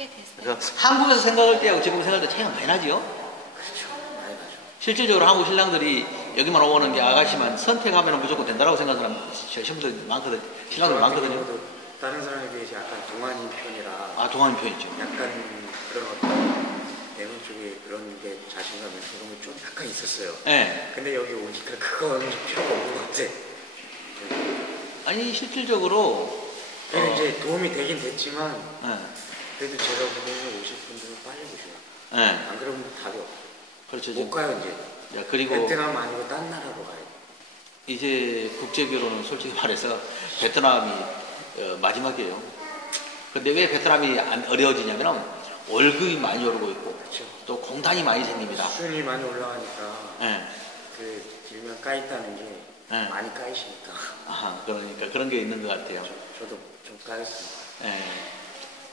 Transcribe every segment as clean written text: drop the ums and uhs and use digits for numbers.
그렇게 됐어요. 그래서 한국에서 생각할 때하고 지금 생각할 때 차이가 많이 나죠? 그렇죠. 많이 나죠. 실질적으로 한국 신랑들이 여기만 오는 게 아가씨만 선택하면 무조건 된다고 생각하는 사람 신부들 많거든, 신랑들 많거든요. 다른 사람에 비해서 약간 동안인 편이라. 아, 동안인 편이죠. 약간 그런 어떤 내면 쪽에 그런 게 자신감 그런 게 좀 약간 있었어요. 네. 근데 여기 오니까 그건 필요가 없는 것 같아. 아니 실질적으로 이제 도움이 되긴 됐지만 네. 그래도 제가 보기에는 오실 분들은 빨리 오셔요. 네. 안 그러면 답이 없어요. 그렇죠. 못 가요 이제. 야, 그리고 베트남 아니고 딴 나라로 가요. 이제 국제결혼은 솔직히 말해서 베트남이 마지막이에요. 근데 왜 베트남이 어려워지냐면 월급이 많이 오르고 있고 그렇죠. 또 공단이 많이 생깁니다. 수준이 많이 올라가니까 네. 그 일명 까있다는 게 네. 많이 까이시니까. 아, 그러니까 그런 게 있는 것 같아요. 저도 좀 까였습니다. 네.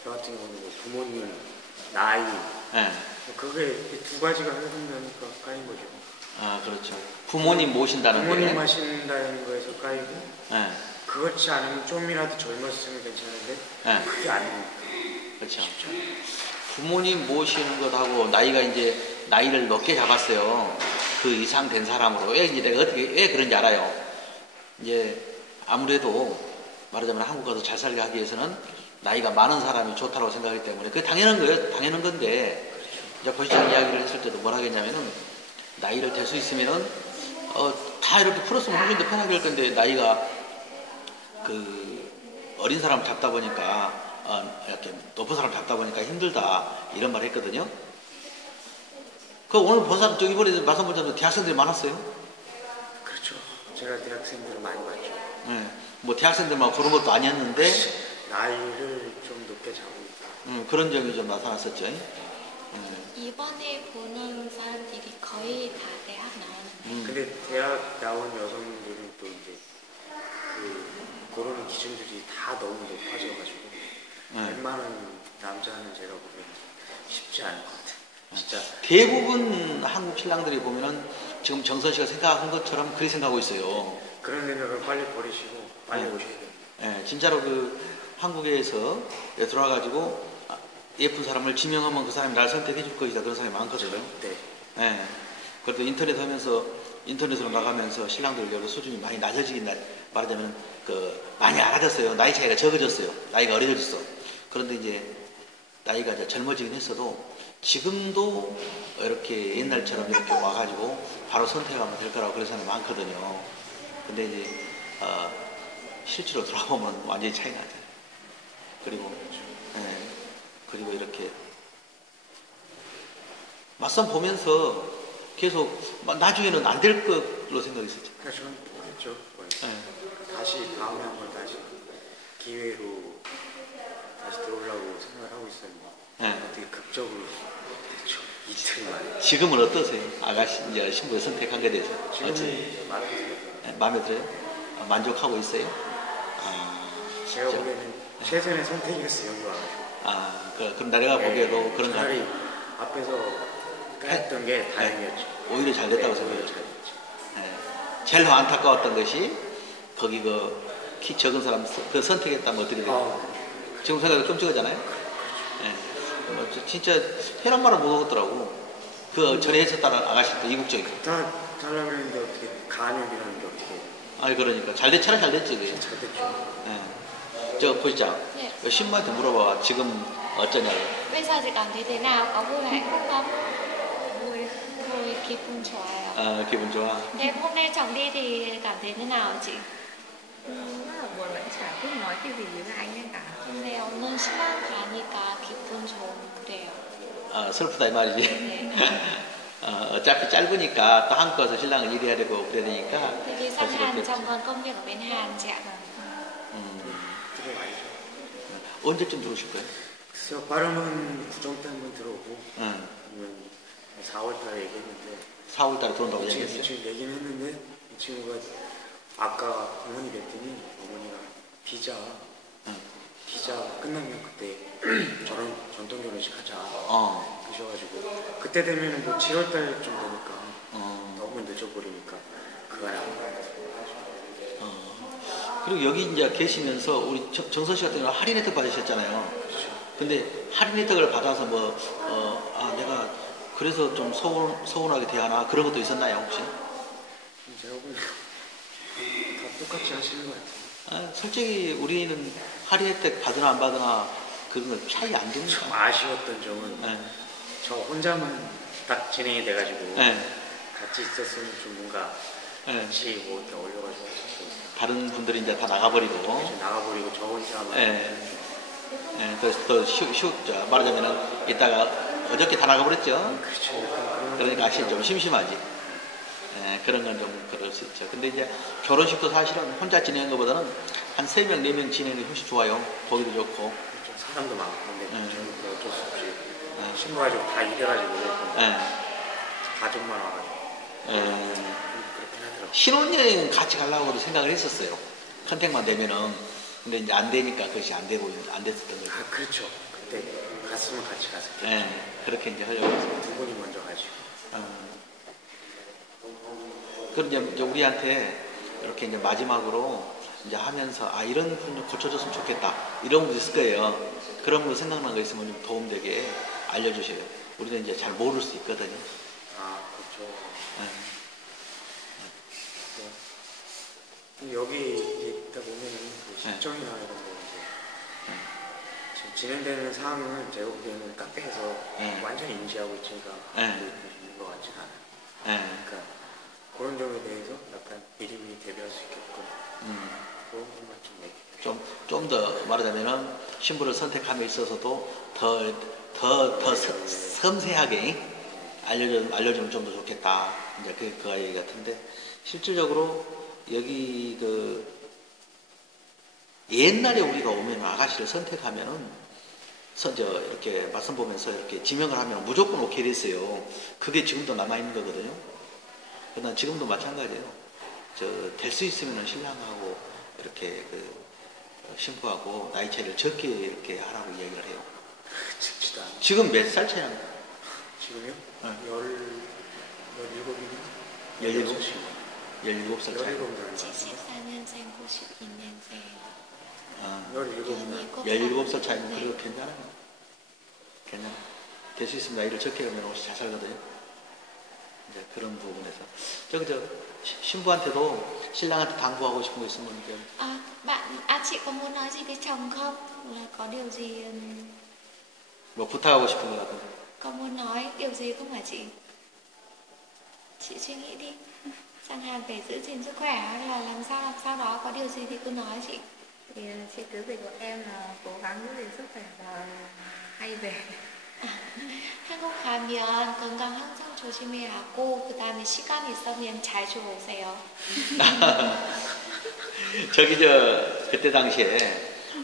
저 같은 경우는 뭐 부모님 나이 네. 그게 두 가지가 흐른다니까 까인 거죠. 아, 그렇죠. 부모님 모신다는 부모님 게. 모신다는 거에서 까이고 네. 그렇지 않으면 좀이라도 젊었으면 괜찮은데 네. 그게 아니니까. 그렇죠. 쉽죠. 부모님 모시는 것하고 나이가 이제 나이를 높게 잡았어요. 그 이상 된 사람으로. 왜 이제 내가 어떻게 왜 그런지 알아요. 이제 아무래도 말하자면 한국 가서 잘 살게 하기 위해서는 나이가 많은 사람이 좋다고 생각하기 때문에 그게 당연한 거예요. 당연한 건데 이제 고시장 이야기를 했을 때도 뭘 하겠냐면은 나이를 될 수 있으면은 다 이렇게 풀었으면 훨씬 더 편하게 할 건데 나이가 그 어린 사람 잡다 보니까 이렇게 높은 사람 잡다 보니까 힘들다 이런 말 했거든요. 그 오늘 본 사람 저기 이번에 말씀 보자면 대학생들이 많았어요. 그렇죠. 제가 대학생들을 많이 봤죠. 네. 뭐 대학생들만 그런 것도 아니었는데 나이를 좀 높게 잡으니까. 그런 점이 좀 나타났었죠. 이번에 보는 사람들이 거의 다 대학 나오는데. 근데 대학 나온 여성들은 또 이제 그런 기준들이 다 너무 높아져가지고 웬만한 남자는 제가 보면 쉽지 않을 것 같아요. 진짜 대부분 한국 신랑들이 보면은 지금 정선 씨가 생각한 것처럼 그렇게 생각하고 있어요. 그런 생각을 빨리 버리시고 빨리 오셔야 돼요. 네, 진짜로 그 한국에서 들어와가지고 예쁜 사람을 지명하면 그 사람이 날 선택해 줄 것이다 그런 사람이 많거든요. 네. 네. 그래도 인터넷으로 나가면서 신랑들 여러 수준이 많이 낮아지긴 말하자면 많이 알아졌어요. 나이 차이가 적어졌어요. 나이가 어려졌어. 그런데 이제 나이가 이제 젊어지긴 했어도 지금도 이렇게 옛날처럼 이렇게 와가지고 바로 선택하면 될 거라고 그런 사람이 많거든요. 근데 이제 실제로 들어가보면 완전히 차이가 나잖아요. 그리고 그리고 이렇게 맞선 보면서 계속 나중에는 안 될 걸로 생각했었죠. 그러니까 저는 그렇죠. 다시 다음에 한번 다시 기회로 다시 들어오려고 생각을 하고 있었는데 되게 극적으로 그렇죠. 이틀 만에. 지금은 어떠세요? 아가씨 이제 신부를 선택한 것에 대해서 지금은 마음에 들어요. 마음에 들어요? 만족하고 있어요? 제가 보기에는 최선의 선택이었어요. 여기 와가지고. 그럼 내가 보기에도 그런 거 차라리 앞에서 했던 게 다행이었죠. 오히려 잘 됐다고 생각해요. 제일 안타까웠던 것이 거기 키 적은 사람 그 선택했다면 어떻게 돼요? 지금 생각해도 끔찍하잖아요. 진짜 혈압 말을 못 먹었더라고. 그 전에 했었다는 아가씨도 이국적이고. 다 잘라고 했는데 어떻게 간염이라는 게 어떻게? 그러니까 차라리 잘 됐지. 그게. 잘 됐죠. 저 보시자. 네. 신부한테 물어봐. 지금 어쩌냐고. Bây giờ thì cảm thấy thế nào? Có vui hạnh phúc không? Vui, 기분 좋아요. 기분 좋아. Thế hôm nay chồng đi thì cảm thấy thế nào chị? rất là buồn và chả biết nói cái gì với anh ấy cả. 근데 오늘 신랑 가니까 기분 좋대요. 슬프다 이 말이지. 네. 어차피 짧으니까 또 한국 가서 신랑을 일해야 되고 그래야 되니까. Thì sang Hàn chồng còn công việc ở bên Hàn chị ạ. 언제쯤 들어오실 거예요? 글쎄요, 빠르면 구정 때 한번 들어오고 아니면 4월 달에 얘기했는데 4월 달에 들어온다고 지금 얘기했어요? 얘기는 했는데 이 친구가 아까 어머니 뵀더니 어머니가 비자 끝나면 그때 저런 전통 결혼식 하자 그러셔가지고 그때 되면 뭐 7월 달쯤 되니까 너무 늦어버리니까 그거 하라고. 그리고 여기 이제 계시면서 우리 정선 씨 같은 경우는 할인 혜택 받으셨잖아요. 그렇죠. 근데 할인 혜택을 받아서 내가 그래서 좀 서운하게 대하나 그런 것도 있었나요 혹시? 제가 보면 다 똑같이 하시는 것 같아요. 솔직히 우리는 할인 혜택 받으나 안 받으나 그런 건 차이 안 좀 됩니다. 아쉬웠던 점은 네. 저 혼자만 딱 진행이 돼가지고 네. 같이 있었으면 좀 뭔가 네. 같이 뭐 이렇게 어울려가지고 다른 분들이 이제 다 나가버리고 좀 나가버리고 저 혼자만 네. 말하자면은 이따가 어저께 다 나가버렸죠. 그렇죠. 약간 그런 그러니까 사실 좀 심심하지. 그런 건 좀 그럴 수 있죠. 근데 이제 결혼식도 사실은 혼자 지내는 것보다는 한 3명, 4명 지내는 게 훨씬 좋아요. 보기도 좋고. 좀 사람도 많고 근데 네. 저는 뭐 어쩔 수 없이 신부가지고 다 일해가지고 가족만 와가지고 그렇긴 하더라고요. 신혼여행 같이 가려고도 생각을 했었어요. 컨택만 되면은. 근데 이제 안 되니까 그것이 안 되고, 안 됐었던 거죠. 그렇죠. 그때 갔으면 같이 갔었겠죠. 그렇게 이제 하려고 했어요. 두 분이 먼저 가지고. 그럼 이제 우리한테 이렇게 이제 마지막으로 이제 하면서 이런 부분 좀 고쳐줬으면 좋겠다. 이런 분도 있을 거예요. 그런 거 생각난 거 있으면 좀 도움되게 알려주세요. 우리는 이제 잘 모를 수 있거든요. 그렇죠. 여기 이제 있다 보면은 그 실정이나 이런 거 이제 지금 진행되는 상황은 제가 보기에는 카페에서 완전히 인지하고 있으니까 있는 것 같진 않아요. 그러니까 그런 점에 대해서 약간 미리미리 대비할 수 있게끔 그런 것만 좀 얘기해. 좀 더 말하자면은 신부를 선택함에 있어서도 더 섬세하게 알려주면 좀 더 좋겠다. 이제 그 얘기 같은데 실질적으로 여기 옛날에 우리가 오면 아가씨를 선택하면은 이렇게 말씀 보면서 이렇게 지명을 하면 무조건 오케이 됐어요. 그게 지금도 남아 있는 거거든요. 그러나 지금도 마찬가지예요. 될 수 있으면 신랑하고 이렇게 신부하고 나이 차이를 적게 이렇게 하라고 이야기를 해요. 적지도 않아요. 지금 몇 살 차이나? 지금요? 17살 차이. 74년생, 92년생. 17살 차이면 그래도 괜찮아요. 될 수 있으면 나이를 적게 하면 옷이 잘 살거든요. 이제 그런 부분에서. 신부한테도 신랑한테 당부하고 싶은 거 있으면 이제. Chị có muốn nói gì với chồng không? Là có điều gì 뭐 부탁하고 싶은 거 같은데. có muốn nói điều gì không hả chị? Chị suy nghĩ đi. Chẳng hạn phải giữ gìn sức khỏe hay là làm sao đó có điều gì thì cứ nói chị. Thì chị cứ việc của em là cố gắng giữ gìn sức khỏe và hay về. 한국 가면 건강 항상 조심해야 하고 그 다음에 시간 있으면 자주 오세요. 그때 당시에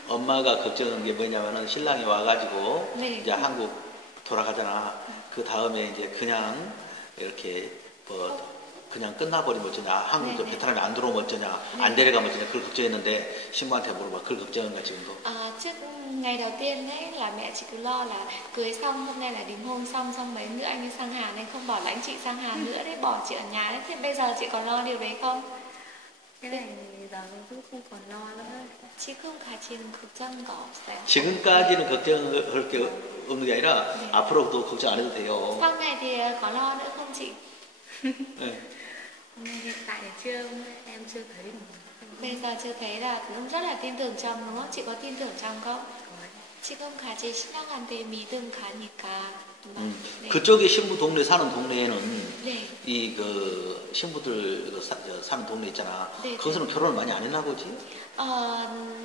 엄마가 걱정한 게 뭐냐면은 신랑이 와가지고 이제 한국 돌아가잖아. 그 다음에 이제 그냥 이렇게 그냥 끝나버리면 어쩌냐. 한국 베트남에 안 들어오면 어쩌냐. 안 데려가면 어쩌냐. 그걸 걱정했는데 신부한테 물어봐. 그걸 걱정한가 지금도? Trước ngày đầu tiên đấy là mẹ chị cứ lo là cưới xong hôm nay là đính hôn xong mấy nữa anh ấy sang Hàn, anh không bỏ lãnh chị sang Hàn nữa đấy, bỏ chị ở nhà đấy. Thế bây giờ chị còn lo điều đấy không? Cái này giờ cũng không còn lo nữa. 지금까지는 걱정가 없어요. 지금까지는 걱정할 게 없는 게 아니라 앞으로도 걱정 안 해도 돼요. Sau này thì có lo nữa không chị? Hiện tại em chưa thấy. Bây giờ chưa thấy là cũng rất là tin tưởng chồng đúng không? Chị có tin tưởng chồng không? 지금까지 신랑한테 믿음 가니까. 그쪽에 신부 동네 사는 동네에는 네. 신부들 사는 동네 있잖아. 네. 거기서는 결혼을 많이 안 했나 보지?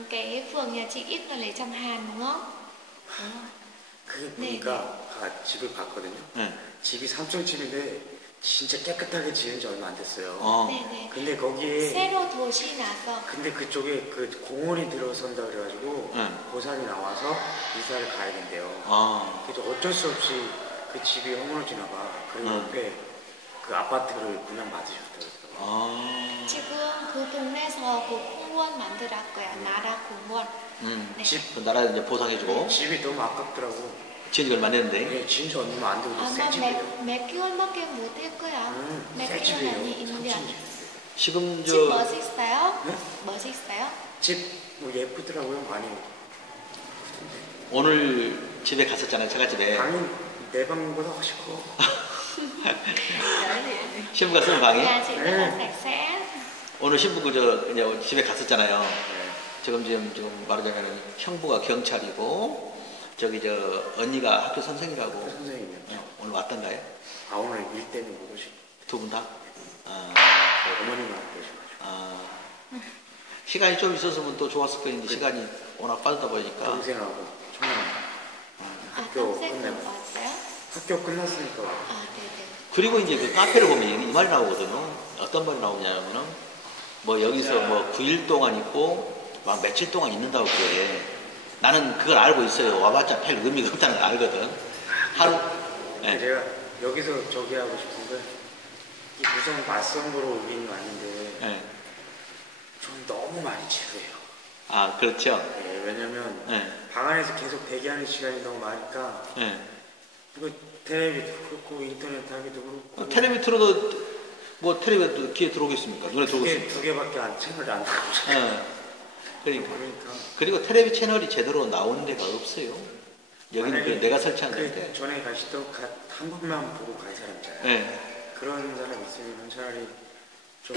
Cái phường nhà chị ít là lấy chồng Hàn đúng không? 그게 보니까 집을 봤거든요. 집이 3층 집인데 진짜 깨끗하게 지은 지 얼마 안 됐어요. 네네. 근데 거기에 새로 도시 나서. 근데 그쪽에 공원이 들어선다 그래가지고 보살이 나와서 이사를 가야 된대요. 그래서 어쩔 수 없이 그 집이 허물어지나 봐. 그리고 옆에 그 아파트를 분양받으셨더라고요. 지금 그 동네에서 그 공원 만들었고요. 나라 공원. 네. 집 나라 이제 보상해주고. 집이 너무 아깝더라고. 지은 지 얼마 안 됐는데. 네, 지은 지 얼마 안 되고 새 아마 집이에요. 몇 개월밖에 못 했고요. 몇 개월 아니 1년. 지금 집 멋있어요? 네? 멋있어요? 집 뭐 예쁘더라고요, 많이. 오늘 집에 갔었잖아요, 처갓집에. 방이 내 방보다 훨씬 커. 신부가 쓰는 방이. Nhà chị rất là sạch sẽ. 오늘 신부 그냥 집에 갔었잖아요. 네. 지금 말하자면 형부가 경찰이고 저기 언니가 학교 선생이라고. 선생님이요. 오늘 왔던가요? 아 오늘 일 때문에 못 오시고 두 분 다? 아, 어머님만 계셔가지고. 아, 시간이 좀 있었으면 또 좋았을 거인데 시간이 워낙 빠르다 보니까. 동생하고 청년 À, 학교 con sẽ 끝내고 cùng 왔어요? 학교 끝났으니까 À, 네네. 그리고 이제 그 카페를 보면 이 말이 나오거든요. 어떤 말이 나오냐면은 뭐 여기서 뭐 9일 동안 있고 막 며칠 동안 있는다고 그래. 나는 그걸 알고 있어요. 와봤자 별 의미가 없다는 걸 알거든. 하루. 예. 제가 여기서 저기 하고 싶은 건 이 무성 맞선 보러 오긴 왔는데 예. 좀 너무 많이 지루해요. 아, 그렇죠. 네, 왜냐면 예. 방 안에서 계속 대기하는 시간이 너무 많으니까 예. 이거 텔레비도 그렇고 인터넷 하기도 그렇고 텔레비 틀어도 뭐 텔레비 귀에 들어오겠습니까? 눈에 들어오겠습니까? 두 개밖에 안 채널이 안 나오고 예. 그러니까. 그러니까 그리고 텔레비 채널이 제대로 나오는 데가 없어요. 여기는 만약에 그 내가 설치한 그 건데. 전에 가시던 한 번만 보고 간 사람 있잖아요. 예. 그런 사람 있으면 차라리 좀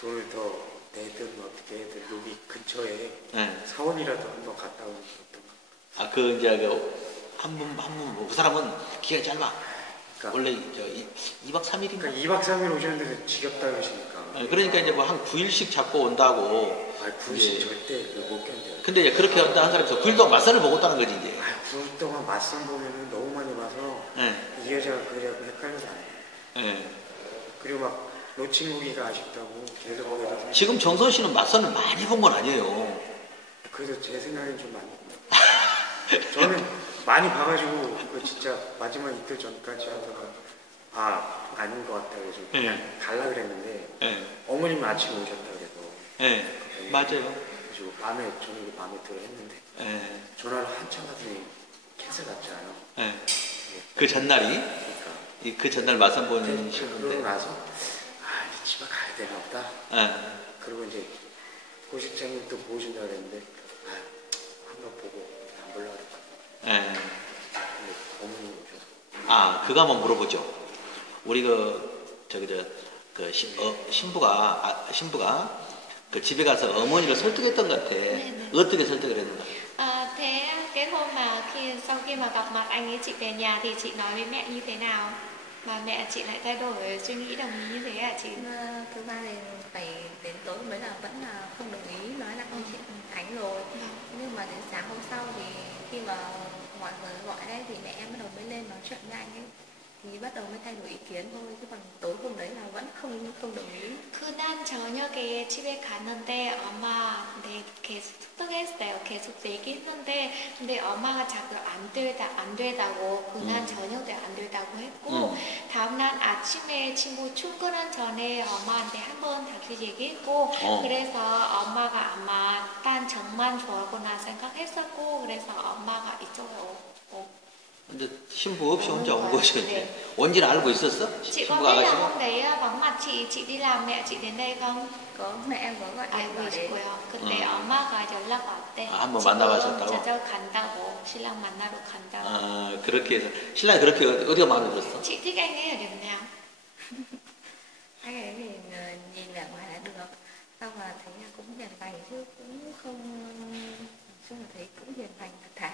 돈을 더 내든 어떻게 해든 여기 근처에 예. 사원이라도 한번 갔다 오는 게 어떤가. 아, 그 이제 그 사람은 기간이 짧아. 그러니까, 원래 2박 3일인가? 그러니까 2박 3일 오셨는데 지겹다 그러시니까. 그러니까 이제 뭐 한 9일씩 잡고 온다고. 아, 9일 절대 못 견뎌요. 근데 이제 그렇게 한다 한 사람이 9일 동안 맞선을 먹었다는 거지 이제. 아, 9일 동안 맞선 보면은 너무 많이 봐서 예. 이 여자가 그 여자하고 헷갈려서 안 해요. 예. 그리고 막 놓친 고기가 아쉽다고 계속 거기다 지금 정선 씨는 맞선을 많이 본 건 아니에요. 그래도 제 생각엔 좀 많이 저는 많이 봐가지고 그 진짜 마지막 이틀 전까지 하다가 아닌 것 같다 그래서 그냥 갈라 그랬는데 예. 어머님은 아침에 오셨다 그래서 예. 맞아요. 그래서 저녁에 마음에 들어 했는데 예. 전화를 한참 하더니 캔슬 같잖아요. 예. 그 전날이 그러니까 그 전날 맞선 본 그러고 신부인데. 나서 이제 집에 가야 되나 보다. 예. 그리고 이제 고 실장님 또 보신다 그랬는데 한번 보고 안 보려고 그랬거든요. 예. 근데 어머님이 오셔서 아, 그거 한번 물어보죠. 우리 신부가 그 집에 가서 어머니를 설득했던 것 같아. 네네. 어떻게 설득을 했는가? Thế cái hôm mà sau khi mà gặp mặt anh ấy chị về nhà thì chị nói với mẹ như thế nào mà mẹ chị lại thay đổi suy nghĩ đồng ý như thế hả chị? Thực ra thì phải đến tối mới là vẫn là không đồng ý, nói là không chuyện Khánh rồi. Nhưng mà đến sáng hôm sau thì khi mà mọi người gọi đấy thì mẹ em bắt đầu mới lên nói chuyện với anh ấy, thì bắt đầu mới thay đổi ý kiến thôi, chứ còn tối hôm đấy là vẫn không đồng ý. 그날 저녁에 집에 갔는데 엄마한테 계속 설득했어요. 계속 얘기했는데 근데 엄마가 자꾸 안 되다고 그날 저녁에 안 되다고 했고 다음날 아침에 친구 출근한 전에 엄마한테 한번 다시 얘기했고 그래서 엄마가 아마 딴 정만 좋아하구나 생각했었고 그래서 엄마가 이쪽에 오고 근데 신부 없이 혼자 온 거죠 네. 이제. 온지는 알고 있었어? Chị có 신부가 biết là 가지고. hôm đấy vắng mặt chị đi làm mẹ chị đến đây không? Có, mẹ em có gọi điện 알고 vào để 있고요. 그때 엄마가 연락 왔대. 아, 한번 지금 만나봤었다고? 저쪽 간다고 신랑 만나러 간다고. 그렇게 해서 신랑이 그렇게 어디가 마음에 들었어? Chị thích anh ấy ở điểm nào? anh ấy thì nhìn vẻ ngoài là được, xong là thấy là cũng hiền lành chứ cũng không, nói chung là thấy cũng hiền lành thật thà.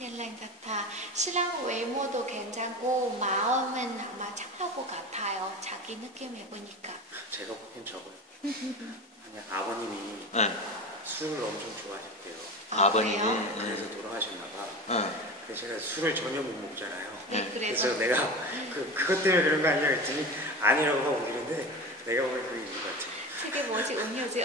헬렌 같아. 신랑 외모도 괜찮고 마음은 아마 착할 것 같아요. 자기 느낌 해보니까. 제가 보기엔 저거요. 그냥 아버님이 응. 술을 엄청 좋아하셨대요. 아버님이. 그래요? 그래서 돌아가셨나 봐. 응. 그래서 제가 술을 전혀 못 먹잖아요. 네, 그래서 그래서 내가 그것 때문에 그런 거 아니야 했더니 아니라고 하고 그러는데 내가 보기엔 그게 있는 것 같아. 책에 뭐지 음료지?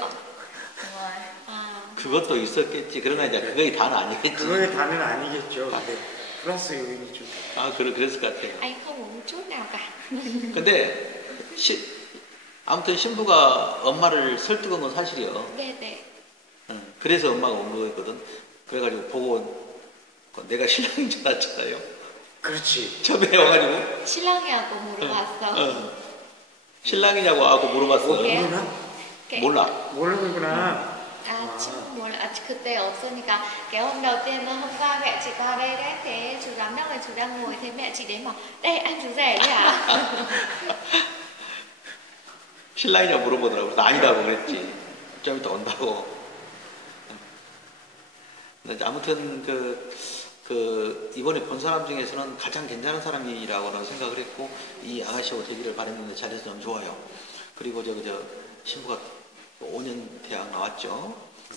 Đúng rồi. 아, 그것도 있었겠지. 그러나 이제 그거의 다는 아니겠지. 그거의 다는 아니겠죠. 근데 플러스 요인이 좀 그랬을 것 같아요. anh không uống chút nào cả. 근데 아무튼 신부가 엄마를 설득한 건 사실이요. 네네. 응. 그래서 엄마가 온 거였거든. 그래가지고 보고 내가 신랑인 줄 알았잖아요. 그렇지. 처음에 와가지고 신랑이하고 물어봤어. 신랑이냐고 하고 물어봤어. 뭐게? 모르나? 그- 몰라. 모르는구나. chứ muốn 그때 없으니까 cái hôm đầu tiên hôm qua mẹ chị vào đây đấy, thế chú giám đốc là chú đang ngồi, thế mẹ chị đến bảo đây anh chú rể đấy à? 신랑이냐 물어보더라고. 그래서 아니다고 그랬지. 좀 이따 온다고. 근데 아무튼 이번에 본 사람 중에서는 가장 괜찮은 사람이라고는 생각을 했고, 이 아가씨하고 되기를 바랬는데 잘해서 너무 좋아요. 그리고 저 신부가 5년 대학 나왔죠.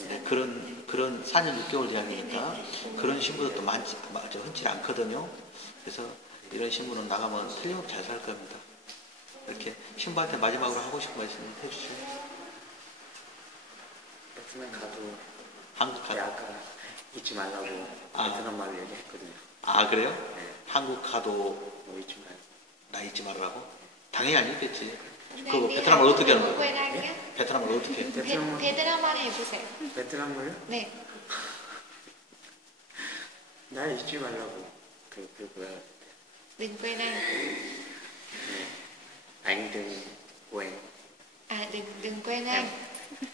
네, 그런 4년 6개월 대학이니까 그런 신부도 또 흔치 않거든요. 그래서 이런 신부는 나가면 틀림없이 잘 살 겁니다. 이렇게 신부한테 마지막으로 하고 싶은 말씀 해주시죠. 베트남 가도 한국 가도 아까 잊지 말라고 베트남 말로 얘기했거든요. 아 그래요? 네. 한국 가도 뭐 잊지 말고. 나 잊지 말라고? 당연히 안 잊겠지. Hôm 그거 nay đi 베트남어로 học 어떻게 하는 đừng 거예요? quên anh nhé. 베트남어로 어떻게 해? 베트남말 해보세요. 베트남 말요? 네. 나 잊지 말라고. 그 뭐야? Đừng quên anh. Anh đừng quên. À đừng quên anh.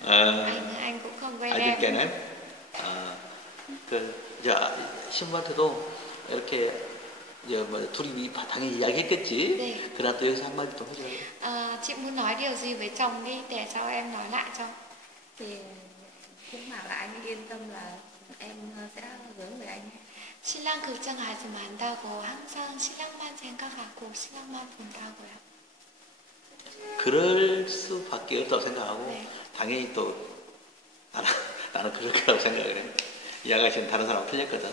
아, anh cũng không quên 아직 em. 깨는? 아, 이제 신부한테도 이렇게 이제 뭐 둘이 당연히 이야기했겠지. 네. 그러나 또 여기서 한마디 또 해줘요. Chị muốn nói điều gì với chồng đi để cho em nói lại cho. Thì cũng bảo là anh yên tâm là em sẽ hướng về anh. 신랑 걱정하지 말다고 항상 신랑만 생각하고 신랑만 본다고요. 그럴 수밖에 없다고 생각하고 네. 당연히 또 나는 그럴 거라고 생각을 해요. 이 아가씨는 다른 사람하고 틀렸거든.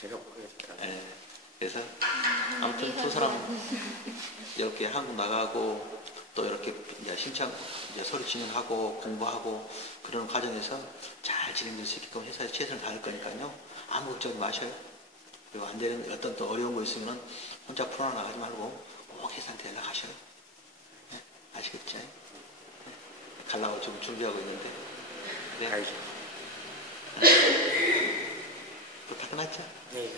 제가 보겠다. 예. 그래서 아무튼 두 사람 이렇게 한국 나가고 또 이렇게 이제 신청 이제 서류 진행하고 공부하고 그런 과정에서 잘 진행될 수 있게끔 회사에 최선을 다할 거니까요. 아무 걱정 마셔요. 그리고 안 되는 어떤 또 어려운 거 있으면 혼자 풀어나가지 말고 꼭 회사한테 연락하셔요. 네? 아시겠죠? 네? 가려고 지금 준비하고 있는데. 네. 알죠. 부탁은 하죠? 네.